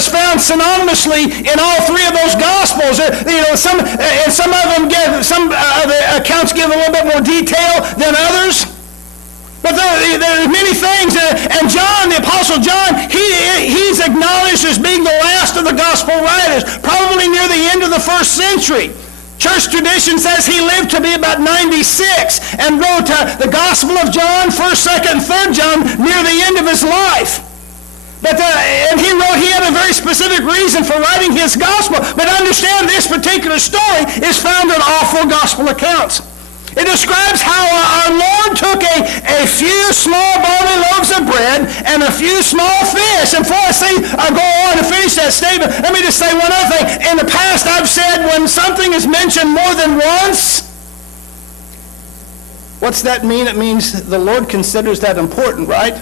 is found synonymously in all three of those Gospels. Some of them some accounts give a little bit more detail than others. But there are many things, and John, the Apostle John, he's acknowledged as being the last of the Gospel writers, probably near the end of the first century. Church tradition says he lived to be about 96 and wrote the Gospel of John, 1st, 2nd, and 3rd John near the end of his life. And he had a very specific reason for writing his Gospel. But understand, this particular story is found in all four Gospel accounts. It describes how our Lord took a few small barley loaves of bread and a few small fish. And before I go on and finish that statement, let me just say one other thing. In the past, I've said when something is mentioned more than once, what's that mean? It means the Lord considers that important, right?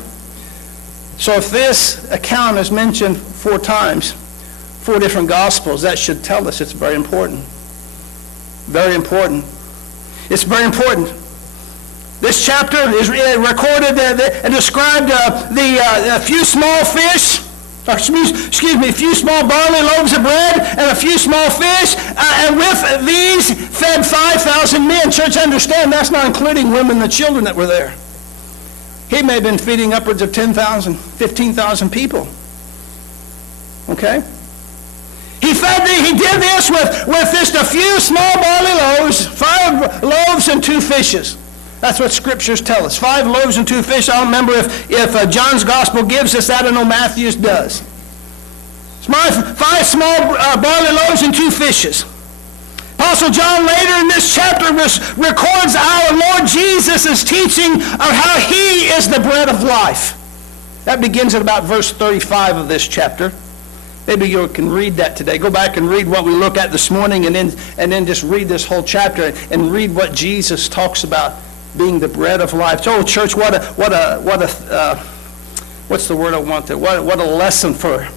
So if this account is mentioned 4 times, 4 different Gospels, that should tell us it's very important. Very important. It's very important. This chapter is recorded and described a few small fish, a few small barley loaves of bread and a few small fish, and with these fed 5,000 men. Church, understand, that's not including women and children that were there. He may have been feeding upwards of 10,000, 15,000 people. Okay? He did this with just a few small barley loaves, 5 loaves and 2 fishes. That's what scriptures tell us. 5 loaves and 2 fish. I don't remember if John's gospel gives us that. I know Matthew's does. 5 small barley loaves and 2 fishes. Apostle John later in this chapter records our Lord Jesus' teaching of how he is the bread of life. That begins at about verse 35 of this chapter. Maybe you can read that today. Go back and read what we looked at this morning, and then just read this whole chapter and read what Jesus talks about being the bread of life. So, church, what's the word I want there? What a lesson for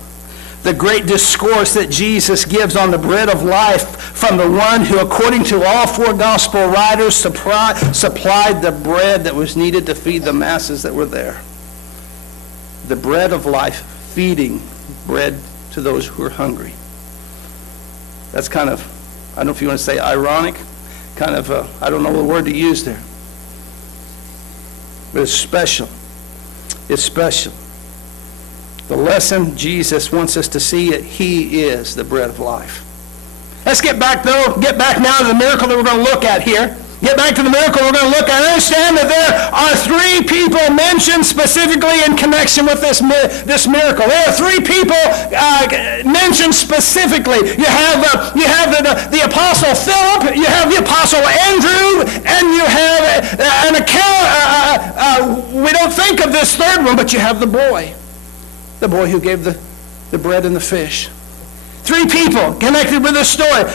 the great discourse that Jesus gives on the bread of life from the one who, according to all 4 gospel writers, supplied the bread that was needed to feed the masses that were there. The bread of life, feeding bread to those who are hungry. That's kind of, I don't know if you want to say ironic, kind of, I don't know the word to use there. But it's special. It's special. The lesson Jesus wants us to see it, he is the bread of life. Let's get back now to the miracle that we're going to look at here. Get back to the miracle we're going to look at. Understand that there are 3 people mentioned specifically in connection with this miracle. There are 3 people mentioned specifically. You have the Apostle Philip, you have the Apostle Andrew, and you have an account. We don't think of this 3rd one, but you have the boy who gave the bread and the fish. 3 people connected with this story.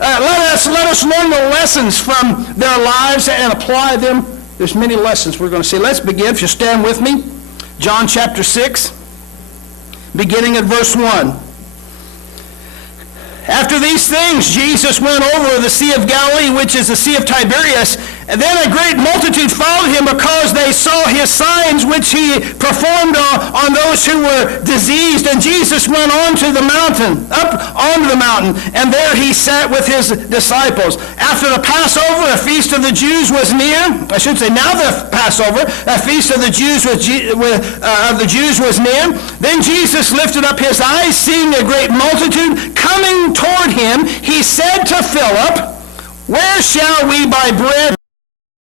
Let us learn the lessons from their lives and apply them. There's many lessons we're going to see. Let's begin, if you stand with me. John chapter 6, beginning at verse 1. After these things, Jesus went over the Sea of Galilee, which is the Sea of Tiberias, and then a great multitude followed him because they saw his signs which he performed on those who were diseased. And Jesus went up onto the mountain, and there he sat with his disciples. After the Passover, a feast of the Jews was near. I should say, now the Passover, a feast of the Jews was near. Then Jesus lifted up his eyes, seeing a great multitude coming toward him. He said to Philip, "Where shall we buy bread